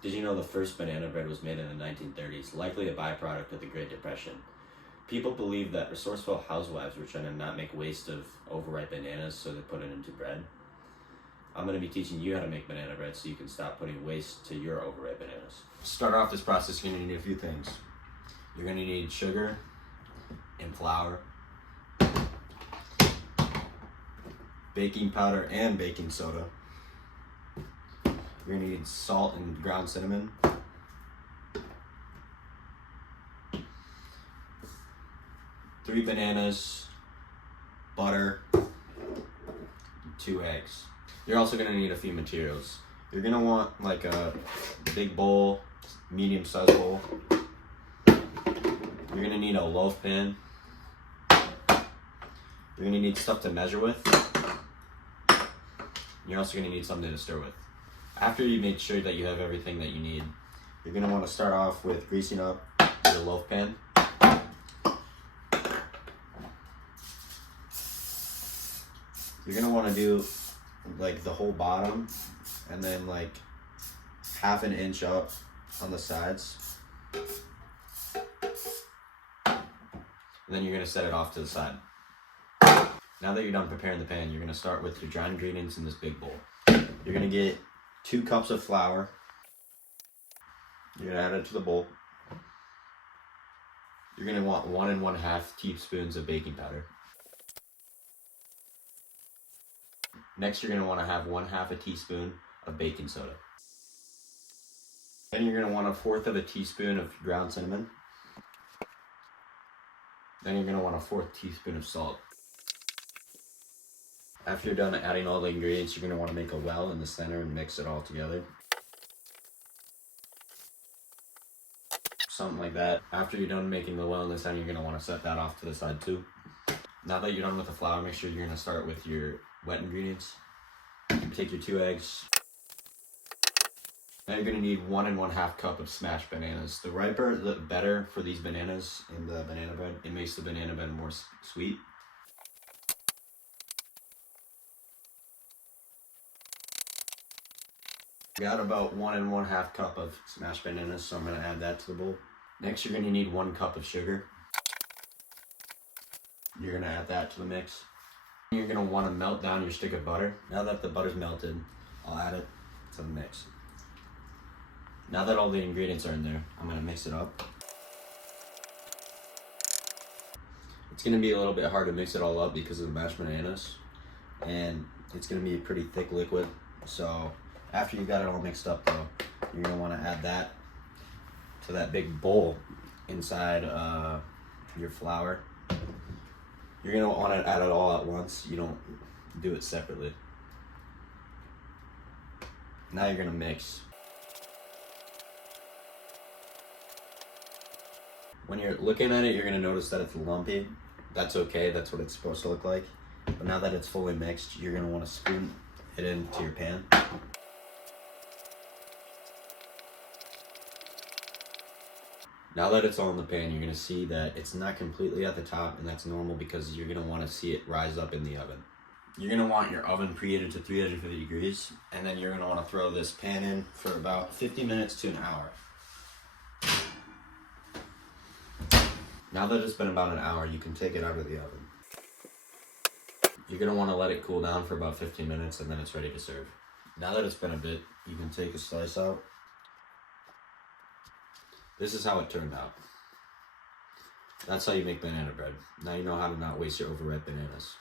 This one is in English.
Did you know the first banana bread was made in the 1930s, likely a byproduct of the Great Depression? People believe that resourceful housewives were trying to not make waste of overripe bananas, so they put it into bread. I'm going to be teaching you how to make banana bread so you can stop putting waste to your overripe bananas. To start off this process, you're going to need a few things. You're going to need sugar and flour, baking powder and baking soda. You're going to need salt and ground cinnamon, 3 bananas, butter, and 2 eggs. You're also going to need a few materials. You're going to want like a big bowl, medium sized bowl. You're going to need a loaf pan. You're going to need stuff to measure with. You're also going to need something to stir with. After you make sure that you have everything that you need, you're going to want to start off with greasing up your loaf pan. You're going to want to do like the whole bottom and then like half an inch up on the sides. And then you're going to set it off to the side. Now that you're done preparing the pan, you're going to start with your dry ingredients in this big bowl. You're going to get 2 cups of flour. You're going to add it to the bowl. You're going to want 1 1/2 teaspoons of baking powder. Next, you're going to want to have 1/2 a teaspoon of baking soda. Then you're going to want 1/4 teaspoon of ground cinnamon. Then you're going to want 1/4 teaspoon of salt. After you're done adding all the ingredients, you're going to want to make a well in the center and mix it all together. Something like that. After you're done making the well in the center, you're going to want to set that off to the side too. Now that you're done with the flour, make sure you're going to start with your wet ingredients. Take your 2 eggs. Now you're going to need 1 1/2 cup of smashed bananas. The riper, the better for these bananas in the banana bread. It makes the banana bread more sweet. Got about 1 1/2 cup of smashed bananas, so I'm going to add that to the bowl. Next, you're going to need 1 cup of sugar. You're going to add that to the mix. You're going to want to melt down your stick of butter. Now that the butter's melted, I'll add it to the mix. Now that all the ingredients are in there, I'm going to mix it up. It's going to be a little bit hard to mix it all up because of the mashed bananas, and it's going to be a pretty thick liquid. So after you got it all mixed up though, you're going to want to add that to that big bowl inside your flour. You're going to want to add it all at once. You don't do it separately. Now you're going to mix. When you're looking at it, you're going to notice that it's lumpy. That's okay, that's what it's supposed to look like. But now that it's fully mixed, you're going to want to spoon it into your pan. Now that it's all in the pan, you're going to see that it's not completely at the top, and that's normal because you're going to want to see it rise up in the oven. You're going to want your oven preheated to 350 degrees, and then you're going to want to throw this pan in for about 50 minutes to an hour. Now that it's been about an hour, you can take it out of the oven. You're going to want to let it cool down for about 15 minutes, and then it's ready to serve. Now that it's been a bit, you can take a slice out. This is how it turned out. That's how you make banana bread. Now you know how to not waste your overripe bananas.